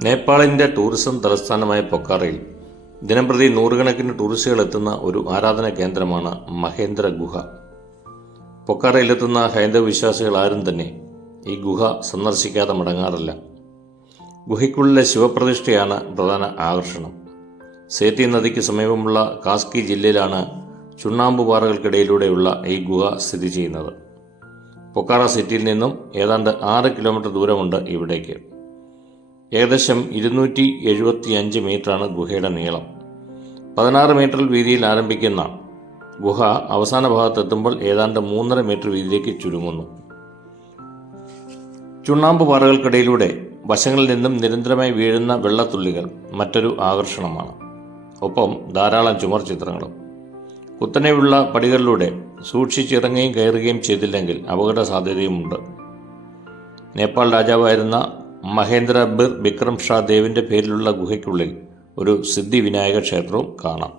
നേപ്പാളിൻ്റെ tourism തലസ്ഥാനമായ പൊക്കാറയിൽ ദിനംപ്രതി നൂറുകണക്കിന് ടൂറിസ്റ്റുകൾ എത്തുന്ന ഒരു ആരാധനാ കേന്ദ്രമാണ് മഹേന്ദ്ര ഗുഹ. പൊക്കാറയിലെത്തുന്ന ഹൈന്ദവ വിശ്വാസികൾ ആരും തന്നെ ഈ ഗുഹ സന്ദർശിക്കാതെ മടങ്ങാറില്ല. ഗുഹയ്ക്കുള്ളിലെ ശിവപ്രതിഷ്ഠയാണ് പ്രധാന ആകർഷണം. സേത്തി നദിക്ക് സമീപമുള്ള കാസ്കി ജില്ലയിലാണ് ചുണ്ണാമ്പ് പാറകൾക്കിടയിലൂടെയുള്ള ഈ ഗുഹ സ്ഥിതി ചെയ്യുന്നത്. പൊക്കാറ സിറ്റിയിൽ നിന്നും ഏതാണ്ട് 6 കിലോമീറ്റർ ദൂരമുണ്ട് ഇവിടേക്ക്. ഏകദേശം 275 മീറ്ററാണ് ഗുഹയുടെ നീളം. 16 മീറ്റർ വീതിയിൽ ആരംഭിക്കുന്ന ഗുഹ അവസാന ഭാഗത്തെത്തുമ്പോൾ ഏതാണ്ട് 3.5 മീറ്റർ വീതിയിലേക്ക് ചുരുങ്ങുന്നു. ചുണ്ണാമ്പ് പാറകൾക്കിടയിലൂടെ വശങ്ങളിൽ നിന്നും നിരന്തരമായി വീഴുന്ന വെള്ളത്തുള്ളികൾ മറ്റൊരു ആകർഷണമാണ്. ഒപ്പം ധാരാളം ചുമർ ചിത്രങ്ങളും. കുത്തനെയുള്ള പടികളിലൂടെ സൂക്ഷിച്ചിറങ്ങുകയും കയറുകയും ചെയ്തില്ലെങ്കിൽ അപകട സാധ്യതയുമുണ്ട്. നേപ്പാൾ രാജാവായിരുന്ന മഹേന്ദ്ര ബിക്രം ഷാ ദേവിൻ്റെ പേരിലുള്ള ഗുഹയ്ക്കുള്ളിൽ ഒരു സിദ്ധി വിനായക ക്ഷേത്രവും കാണാം.